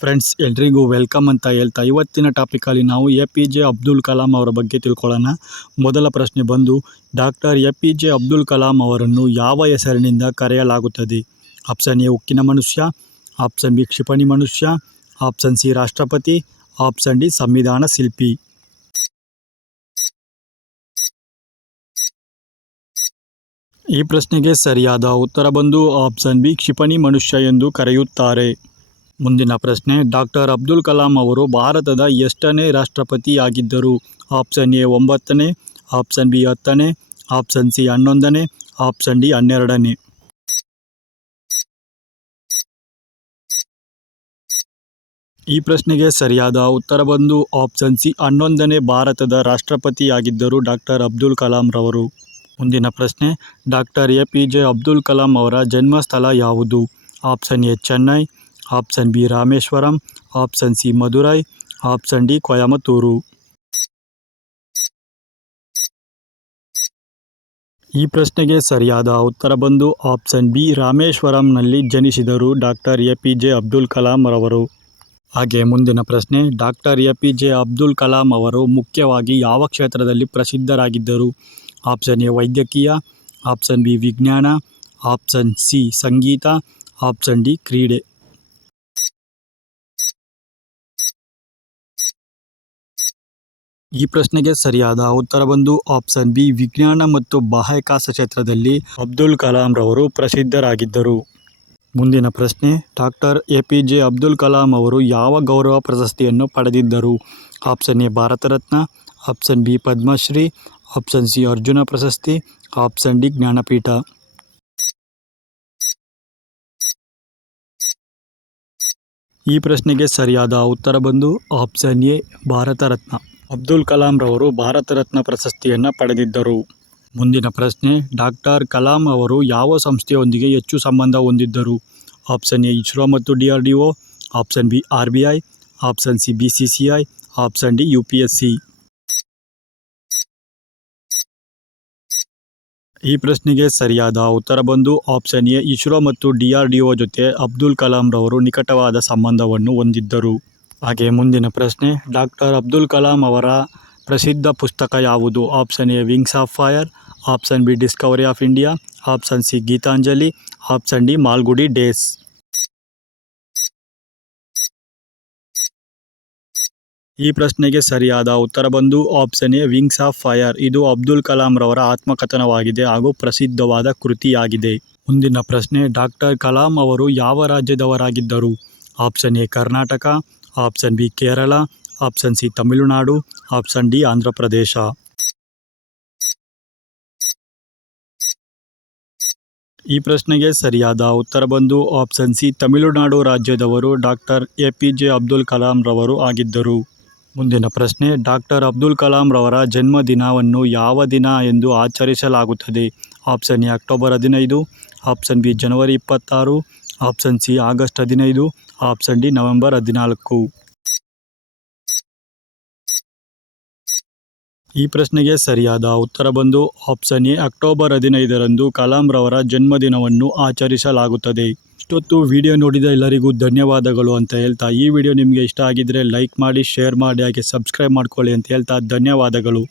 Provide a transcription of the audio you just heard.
Friends ಎಲ್ರಿಗೂ welcome ಅಂತ ಹೇಳ್ತಾ ಇವತ್ತಿನ ಟಾಪಿಕಲ್ಲಿ ನಾವು APJ ಅಬ್ದುಲ್ ಕಲಾಂ ಅವರ ಬಗ್ಗೆ ತಿಳ್ಕೊಳ್ಳೋಣ. ಮೊದಲ ಪ್ರಶ್ನೆ ಬಂದು ಡಾಕ್ಟರ್ APJ ಅಬ್ದುಲ್ ಕಲಾಂ ಅವರನ್ನು ಯಾವ ಹೆಸರಿನಿಂದ ಕರೆಯಲಾಗುತ್ತದೆ? ಆಪ್ಷನ್ ಎ ಉಕ್ಕಿನ ಮನುಷ್ಯ, ಆಪ್ಷನ್ ಬಿ ಕ್ಷಿಪಣಿ ಮನುಷ್ಯ, ಆಪ್ಷನ್ ಸಿ ರಾಷ್ಟ್ರಪತಿ, ಆಪ್ಷನ್ ಡಿ ಸಂವಿಧಾನ ಶಿಲ್ಪಿ. ಈ ಪ್ರಶ್ನೆಗೆ ಸರಿಯಾದ ಉತ್ತರ ಬಂದು ಆಪ್ಷನ್ ಬಿ ಕ್ಷಿಪಣಿ ಮನುಷ್ಯ ಎಂದು ಕರೆಯುತ್ತಾರೆ. ಮುಂದಿನ ಪ್ರಶ್ನೆ, ಡಾಕ್ಟರ್ ಅಬ್ದುಲ್ ಕಲಾಂ ಅವರು ಭಾರತದ ಎಷ್ಟನೇ ರಾಷ್ಟ್ರಪತಿಯಾಗಿದ್ದರು? ಆಪ್ಷನ್ ಎ 9ನೇ, ಆಪ್ಷನ್ ಬಿ 10ನೇ, ಆಪ್ಷನ್ ಸಿ 11ನೇ, ಆಪ್ಷನ್ ಡಿ 12ನೇ. ಈ ಪ್ರಶ್ನೆಗೆ ಸರಿಯಾದ ಉತ್ತರ ಬಂದು ಆಪ್ಷನ್ ಸಿ 11ನೇ ಭಾರತದ ರಾಷ್ಟ್ರಪತಿಯಾಗಿದ್ದರು ಡಾಕ್ಟರ್ ಅಬ್ದುಲ್ ಕಲಾಂ ರವರು. ಮುಂದಿನ ಪ್ರಶ್ನೆ, ಡಾಕ್ಟರ್ APJ ಅಬ್ದುಲ್ ಕಲಾಂ ಅವರ ಜನ್ಮಸ್ಥಳ ಯಾವುದು? Option A Chennai, option B Rameswaram, option C Madurai, option D Coimbatore. ಈ ಪ್ರಶ್ನೆಗೆ ಸರಿಯಾದ ಉತ್ತರ ಬಂದು ಆಪ್ಷನ್ ಬಿ ರಾಮೇಶ್ವರಂನಲ್ಲಿ ಜನಿಸಿದರು ಡಾಕ್ಟರ್ APJ ಅಬ್ದುಲ್ ಕಲಾಂ ರವರು. ಹಾಗೆ ಮುಂದಿನ ಪ್ರಶ್ನೆ, ಡಾಕ್ಟರ್ APJ ಅಬ್ದುಲ್ ಕಲಾಂ ಅವರು ಮುಖ್ಯವಾಗಿ ಯಾವ ಕ್ಷೇತ್ರದಲ್ಲಿ ಪ್ರಸಿದ್ಧರಾಗಿದ್ದರು? ಆಪ್ಷನ್ ಎ ವೈದ್ಯಕೀಯ, ಆಪ್ಷನ್ ಬಿ ವಿಜ್ಞಾನ, ಆಪ್ಷನ್ ಸಿ ಸಂಗೀತ, ಆಪ್ಷನ್ ಡಿ ಕ್ರೀಡೆ. ಈ ಪ್ರಶ್ನೆಗೆ ಸರಿಯಾದ ಉತ್ತರ ಬಂದು ಆಪ್ಷನ್ ಬಿ ವಿಜ್ಞಾನ ಮತ್ತು ಬಾಹ್ಯಾಕಾಶ ಕ್ಷೇತ್ರದಲ್ಲಿ ಅಬ್ದುಲ್ ಕಲಾಂ ರವರು ಪ್ರಸಿದ್ಧರಾಗಿದ್ದರು. ಮುಂದಿನ ಪ್ರಶ್ನೆ, ಡಾಕ್ಟರ್ APJ ಅಬ್ದುಲ್ ಕಲಾಂ ಅವರು ಯಾವ ಗೌರವ ಪ್ರಶಸ್ತಿಯನ್ನು ಪಡೆದಿದ್ದರು? Option A Bharat Ratna, option B Padma Shri, option C Arjuna ಪ್ರಶಸ್ತಿ, ಆಪ್ಷನ್ ಡಿ ಜ್ಞಾನಪೀಠ. ಈ ಪ್ರಶ್ನೆಗೆ ಸರಿಯಾದ ಉತ್ತರ ಬಂದು ಆಪ್ಷನ್ ಎ ಭಾರತ ರತ್ನ. ಅಬ್ದುಲ್ ಕಲಾಂ ರವರು ಭಾರತ ರತ್ನ ಪ್ರಶಸ್ತಿಯನ್ನು ಪಡೆದಿದ್ದರು. ಮುಂದಿನ ಪ್ರಶ್ನೆ, ಡಾಕ್ಟರ್ ಕಲಾಂ ಅವರು ಯಾವ ಸಂಸ್ಥೆಯೊಂದಿಗೆ ಹೆಚ್ಚು ಸಂಬಂಧ ಹೊಂದಿದ್ದರು? ಆಪ್ಷನ್ ಎ ಇಸ್ರೋ ಮತ್ತು DRDO, option B RBI, option C BCCI, option D UPSC. ಈ ಪ್ರಶ್ನೆಗೆ ಸರಿಯಾದ ಉತ್ತರ ಬಂದು ಆಪ್ಷನ್ ಎ ಇಸ್ರೋ ಮತ್ತು DRDO ಜೊತೆ ಅಬ್ದುಲ್ ಕಲಾಂ ರವರು ನಿಕಟವಾದ ಸಂಬಂಧವನ್ನು ಹೊಂದಿದ್ದರು. ಹಾಗೆ ಮುಂದಿನ ಪ್ರಶ್ನೆ, ಡಾಕ್ಟರ್ ಅಬ್ದುಲ್ ಕಲಾಂ ಅವರ ಪ್ರಸಿದ್ಧ ಪುಸ್ತಕ ಯಾವುದು? Option A wings of fire, option B discovery of India, option C Gitanjali, option D Malgudi days. ಈ ಪ್ರಶ್ನೆಗೆ ಸರಿಯಾದ ಉತ್ತರ ಬಂದು option A wings of fire. ಇದು ಅಬ್ದುಲ್ ಕಲಾಂ ರವರ ಆತ್ಮಕಥನವಾಗಿದೆ ಹಾಗೂ ಪ್ರಸಿದ್ಧವಾದ ಕೃತಿಯಾಗಿದೆ. ಮುಂದಿನ ಪ್ರಶ್ನೆ, ಡಾಕ್ಟರ್ ಕಲಾಂ ಅವರು ಯಾವ ರಾಜ್ಯದವರಾಗಿದ್ದರು? Option A Karnataka, option B Kerala, option C Tamil Nadu, option D Andhra Pradesh. ಈ ಪ್ರಶ್ನೆಗೆ ಸರಿಯಾದ ಉತ್ತರ ಬಂದು ಆಪ್ಷನ್ ಸಿ ತಮಿಳುನಾಡು ರಾಜ್ಯದವರು ಡಾಕ್ಟರ್ APJ ಅಬ್ದುಲ್ ಕಲಾಂ ರವರು ಆಗಿದ್ದರು. ಮುಂದಿನ ಪ್ರಶ್ನೆ, ಡಾಕ್ಟರ್ ಅಬ್ದುಲ್ ಕಲಾಂ ರವರ ಜನ್ಮದಿನವನ್ನು ಯಾವ ದಿನ ಎಂದು ಆಚರಿಸಲಾಗುತ್ತದೆ? Option A October 15, option B January 26, option C August 15, option D November 14. ಈ ಪ್ರಶ್ನೆಗೆ ಸರಿಯಾದ ಉತ್ತರ ಬಂದು ಆಪ್ಷನ್ ಎ ಅಕ್ಟೋಬರ್ 15ರಂದು ಕಲಾಂ ರವರ ಜನ್ಮದಿನವನ್ನು ಆಚರಿಸಲಾಗುತ್ತದೆ. ಇಷ್ಟೊತ್ತು ವಿಡಿಯೋ ನೋಡಿದ ಎಲ್ಲರಿಗೂ ಧನ್ಯವಾದಗಳು ಅಂತ ಹೇಳ್ತಾ, ಈ ವಿಡಿಯೋ ನಿಮಗೆ ಇಷ್ಟ ಆಗಿದ್ರೆ ಲೈಕ್ ಮಾಡಿ, ಶೇರ್ ಮಾಡಿ, ಹಾಗೆ ಸಬ್ಸ್ಕ್ರೈಬ್ ಮಾಡ್ಕೊಳ್ಳಿ ಅಂತ ಹೇಳ್ತಾ ಧನ್ಯವಾದಗಳು.